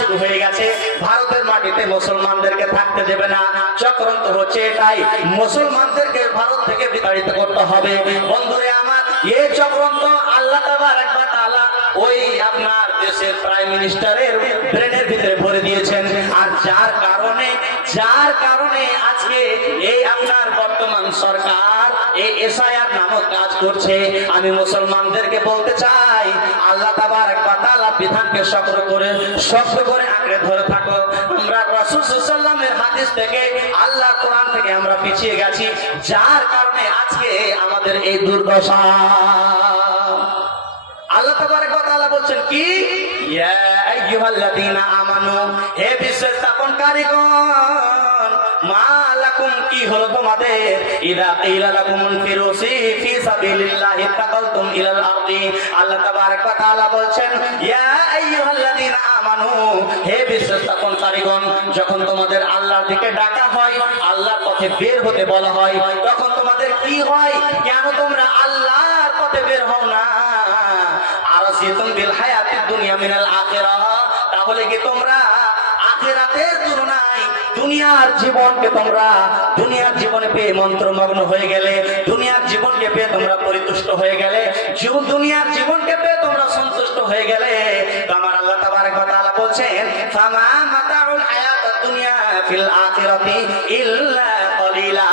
শুরু হয়ে গেছে, ভারতের মাটিতে মুসলমানদেরকে থাকতে দেবে না। চক্রান্ত হচ্ছে এটাই, মুসলমানদেরকে ভারত থেকে বিতাড়িত করতে হবে। বন্ধুরে আমার, এই চক্রান্ত আল্লাহ তাবারক ওয়া তাআলা ওই আপনার দেশের প্রাইম মিনিস্টারের ব্রেনের ভিতরে ভরে দিয়েছেন। আর যার কারণে আজকে এই আপনার বর্তমান সরকার এই এসআইআর নামক কাজ করছে। আমি মুসলমানদেরকে বলতে চাই, আল্লাহ তাবারক ওয়া তাআলা বিধানকে শক্ত করে আঁকড়ে ধরে থাকো। আমরা রাসূল সাল্লাল্লাহু আলাইহি ওয়াসাল্লামের হাদিস থেকে, আল্লাহ কোরআন থেকে আমরা পিছিয়ে গেছি, যার কারণে আজকে আমাদের এই দুর্দশা। আল্লাহ তাবারক ওয়া তাআলা বলছেন কি, ইয়া আইয়ুহাল্লাযীনা আমানু, হে বিশ্বাস স্থাপনকারীগণ, মা লাকুম, কি হলো তোমাদের, ইযা কিলা লাকুম ইনফিরু ফি সাবিলিল্লাহি তাকালতুম ইলাল আরদি। আল্লাহ তাবারক ওয়া তাআলা বলছেন, ইয়া আইয়ুহাল্লাযীনা আমানু, হে বিশ্বাস স্থাপনকারীগণ, যখন তোমাদের আল্লাহর দিকে ডাকা হয়, আল্লাহর পথে বের হতে বলা হয়, তখন তোমাদের কি হয়? কেন তোমরা আল্লাহর পথে বের হও না? বিল হায়াতিদ দুনিয়া মিনাল আখিরাহ, তাহলে কি তোমরা আখিরাতের তুলনায় দুনিয়ার জীবনে পেয়ে মন্ত্রমগ্ন হয়ে গেলে, দুনিয়ার জীবনকে পেয়ে তোমরা পরিতুষ্ট হয়ে গেলে, দুনিয়ার জীবনকে পেয়ে তোমরা সন্তুষ্ট হয়ে গেলে, তো আমার আল্লাহ তাবারক ওয়া তাআলা বলছেন, ফামা মাতাউল হায়াতিদ দুনিয়া ফিল আখিরাতি ইল্লা কলিলা।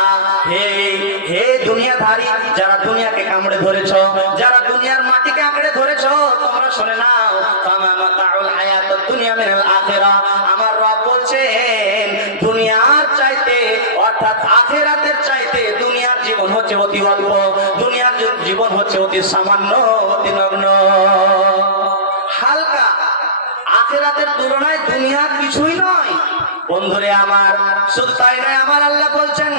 হে দুনিয়াধারী, যারা দুনিয়াকে কামড়ে ধরেছো, যারা দুনিয়ার মাটিকে আঁকড়ে ধরেছো, তোমরা শুনে নাও, ফামা মাতাউল হায়াতিদ দুনিয়া মিনাল আখিরাহ। আমার রব বলছেন, দুনিয়ার চাইতে অর্থাৎ আখিরাতের চাইতে দুনিয়ার জীবন হচ্ছে অতি অল্প, দুনিয়ার জীবন হচ্ছে অতি সামান্য, অতি নগ্ন, হালকা। আখিরাতের তুলনায় দুনিয়া কিছুই নয়। বন্ধুরে আমার, শুধু তাই নয়, আমার আল্লাহ বলছেন,